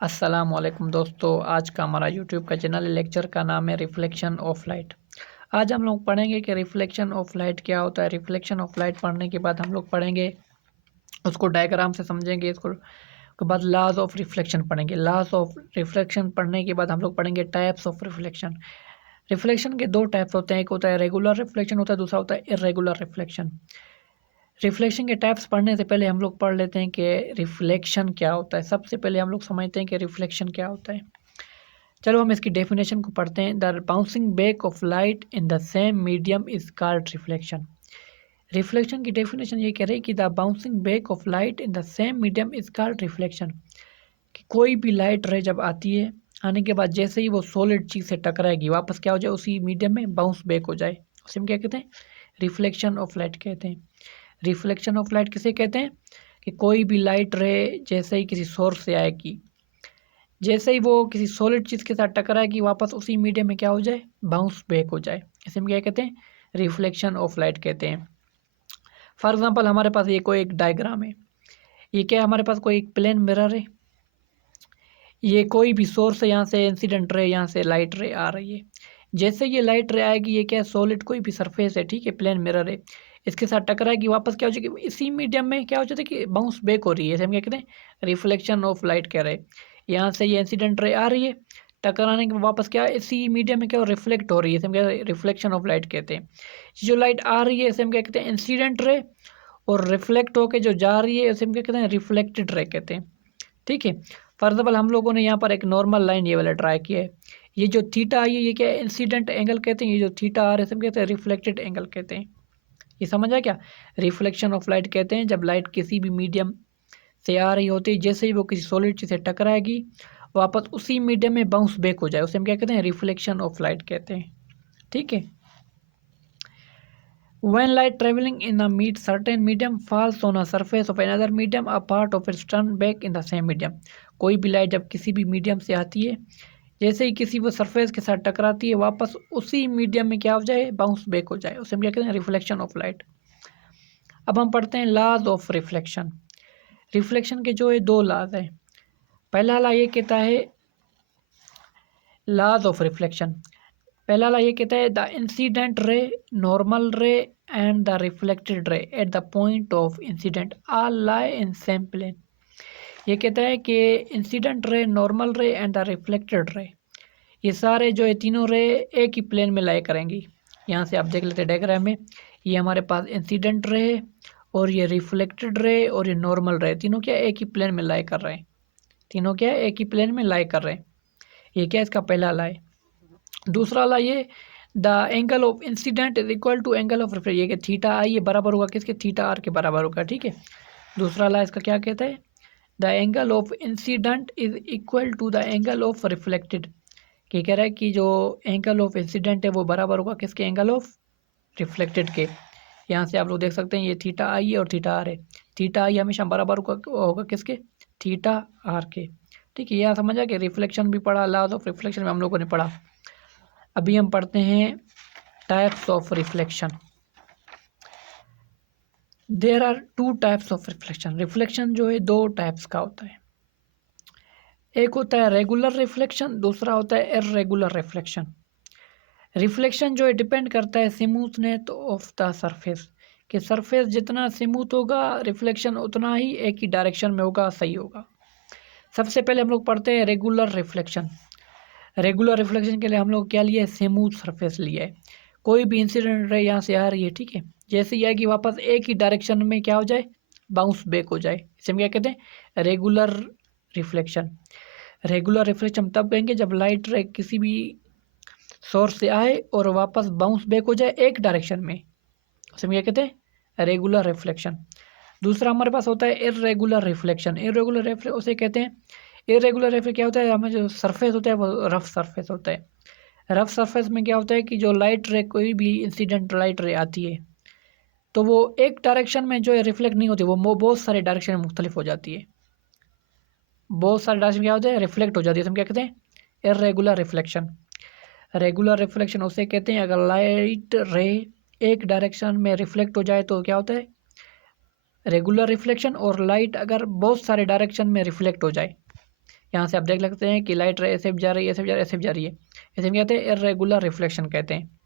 अस्सलाम वालेकुम दोस्तों। आज का हमारा यूट्यूब का चैनल लेक्चर का नाम है रिफ्लेक्शन ऑफ लाइट। आज हम लोग पढ़ेंगे कि रिफ्लेक्शन ऑफ लाइट क्या होता है। रिफ्लेक्शन ऑफ लाइट पढ़ने के बाद हम लोग पढ़ेंगे, उसको डायग्राम से समझेंगे। इसको के बाद लॉज ऑफ रिफ्लेक्शन पढ़ेंगे। लॉज ऑफ रिफ्लेक्शन पढ़ने के बाद हम लोग पढ़ेंगे टाइप्स ऑफ रिफ्लेक्शन। रिफ्लेक्शन के दो टाइप्स होते हैं, एक होता है रेगुलर रिफ्लेक्शन होता है, दूसरा होता है इरेगुलर रिफ्लेक्शन। रिफ्लेक्शन के टाइप्स पढ़ने से पहले हम लोग पढ़ लेते हैं कि रिफ्लेक्शन क्या होता है। सबसे पहले हम लोग समझते हैं कि रिफ्लेक्शन क्या होता है। चलो हम इसकी डेफिनेशन को पढ़ते हैं। The bouncing back of light in the same medium is called reflection. Reflection की डेफिनेशन ये कह रही है कि the bouncing back of light in the same medium is called reflection. कि कोई भी लाइट रे जब आती है, आने के बाद जैसे ही वो सॉलिड चीज़ से टकराएगी, वापस क्या हो जाए, उसी मीडियम में बाउंस बैक हो जाए, उसे हम क्या कहते हैं, रिफ्लेक्शन ऑफ लाइट कहते हैं। रिफ्लेक्शन ऑफ लाइट किसे कहते हैं कि कोई भी लाइट रे जैसे ही किसी सोर्स से आएगी, जैसे ही वो किसी सॉलिड चीज़ के साथ टकराएगी, वापस उसी मीडियम में क्या हो जाए, बाउंस बैक हो जाए, इसे हम क्या कहते हैं, रिफ्लेक्शन ऑफ लाइट कहते हैं। फॉर एग्जांपल हमारे पास ये कोई एक डायग्राम है। ये क्या है, हमारे पास कोई एक प्लेन मिरर है। ये कोई भी सोर्स है, यहाँ से इंसिडेंट रे, यहाँ से लाइट रे आ रही है। जैसे ये लाइट रे आएगी, ये क्या है, सॉलिड कोई भी सरफेस है, ठीक है, प्लेन मिरर है, इसके साथ टकराएगी, वापस क्या हो जाएगी, इसी मीडियम में क्या हो जाता है कि बाउंस बैक हो रही है। इसे हम क्या कहते हैं, रिफ्लेक्शन ऑफ लाइट कह रहे हैं। यहाँ से ये इंसिडेंट रे आ रही है, टकराने के बाद वापस क्या इसी मीडियम में क्या रिफ्लेक्ट हो रही है, इसे हम क्या रिफ्लेक्शन ऑफ लाइट कहते हैं। जो लाइट आ रही है इसे हम क्या कहते हैं, इंसिडेंट रे, और रिफ्लेक्ट होकर जो जा रही है उसे हम क्या कहते हैं, रिफ्लेक्टेड रे कहते हैं। ठीक है। फॉर एग्जाम्पल हम लोगों ने यहाँ पर एक नॉर्मल लाइन ये वाला ट्राई किया है। ये जो थीटा आई है, ये क्या है, इंसिडेंट एंगल कहते हैं। ये जो थीटा आ रहा है इसे हम कहते हैं रिफ्लेक्टेड एंगल कहते हैं। ये समझ आया क्या, रिफ्लेक्शन ऑफ लाइट कहते हैं जब लाइट किसी भी मीडियम से आ रही होती है, जैसे ही वो किसी सॉलिड चीज़ से टकराएगी, वापस उसी मीडियम में बाउंस बैक हो जाए, उसे हम क्या कहते हैं, रिफ्लेक्शन ऑफ लाइट कहते हैं। ठीक है। When light traveling in a certain medium falls on a surface of another medium, a part of it turn back in the same medium. कोई भी लाइट जब किसी भी मीडियम से आती है, जैसे ही किसी वो सरफेस के साथ टकराती है, वापस उसी मीडियम में क्या हो जाए, बाउंस बैक हो जाए, उसे हम क्या कहते हैं, रिफ्लेक्शन ऑफ लाइट। अब हम पढ़ते हैं लॉज ऑफ रिफ्लेक्शन। रिफ्लेक्शन के जो है दो लॉज हैं। पहला लॉ ये कहता है, लॉज ऑफ रिफ्लेक्शन, पहला ला ये कहता है the incident ray, normal ray and the reflected ray at the point of incident all lie in same plane. ये कहता है कि incident ray, normal ray and the reflected रे, ये सारे जो है तीनों रे एक ही प्लेन में लाई करेंगी। यहाँ से आप देख लेते हैं डायग्राम में, ये हमारे पास इंसिडेंट रे है, और ये रिफ्लेक्टेड रे और ये नॉर्मल रे, तीनों क्या एक ही प्लेन में लाई कर रहे हैं। तीनों क्या एक ही प्लेन में लाई कर रहे हैं। ये क्या इसका पहला लाई। दूसरा वाला ये the angle of incidence is equal to angle of reflection, ये कि थीटा आई ये बराबर होगा किसके, थीटा आर के बराबर होगा। ठीक है। दूसरा वाला इसका क्या कहता है, the angle of incidence is equal to the angle of reflected, कि कह रहा है कि जो एंगल ऑफ इंसिडेंट है वो बराबर होगा किसके, एंगल ऑफ रिफ्लेक्टेड के। यहाँ से आप लोग देख सकते हैं ये थीटा आई है और थीटा आर है। थीटा आई हमेशा बराबर होगा किसके, थीटा आर के। ठीक है। यहाँ समझा कि रिफ्लेक्शन भी पढ़ा, लॉज ऑफ रिफ्लेक्शन में हम लोगों ने पढ़ा। अभी हम पढ़ते हैं types of reflection. There are two types of reflection. Reflection जो है दो टाइप्स का होता है। एक होता है रेगुलर रिफ्लेक्शन, दूसरा होता है इरेगुलर रिफ्लेक्शन। रिफ्लेक्शन जो है डिपेंड करता है स्मूथनेस ऑफ द सरफेस, कि सरफेस जितना स्मूथ होगा रिफ्लेक्शन उतना ही एक ही डायरेक्शन में होगा, सही होगा। सबसे पहले हम लोग पढ़ते हैं रेगुलर रिफ्लेक्शन। रेगुलर रिफ्लेक्शन के लिए हम लोग क्या लिए, स्मूथ सरफेस लिया है। कोई भी इंसिडेंट रे यहाँ से आ रही है, ठीक है, जैसे ही आएगी वापस एक ही डायरेक्शन में क्या हो जाए, बाउंस बैक हो जाए, इसे हम क्या कहते हैं, रेगुलर रिफ्लेक्शन। रेगुलर रिफ्लेक्शन तब कहेंगे जब लाइट रे किसी भी सोर्स से आए और वापस बाउंस बैक हो जाए एक डायरेक्शन में, उसे हम क्या कहते हैं, रेगुलर रिफ्लेक्शन। दूसरा हमारे पास होता है इरेगुलर रिफ्लेक्शन। इरेगुलर रिफ्लेक्शन उसे कहते हैं, इरेगुलर रिफ्लेक्शन क्या होता है, हमें जो सरफेस होता है वो रफ सरफेस होता है। रफ सरफेस में क्या होता है कि जो लाइट रे, कोई भी इंसिडेंट लाइट रे आती है, तो वो एक डायरेक्शन में जो है रिफ्लेक्ट नहीं होती, वो बहुत सारे डायरेक्शन में मुख्तलिफ हो जाती है। बहुत सारे डायरेक्शन क्या होते हैं, रिफ्लेक्ट हो जाती है, हम क्या कहते हैं, इरेगुलर रिफ्लेक्शन। रेगुलर रिफ्लेक्शन उसे कहते हैं अगर लाइट रे एक डायरेक्शन में रिफ्लेक्ट हो जाए तो क्या होता है, रेगुलर रिफ्लेक्शन। और लाइट अगर बहुत सारे डायरेक्शन में रिफ्लेक्ट हो जाए, यहाँ से आप देख सकते हैं कि लाइट रे ऐसे भी जा रही है, ऐसे भी जा रही है, ऐसे भी जा रही है। ऐसे भी कहते हैं इर्रेगुलर रिफ्लेक्शन कहते हैं।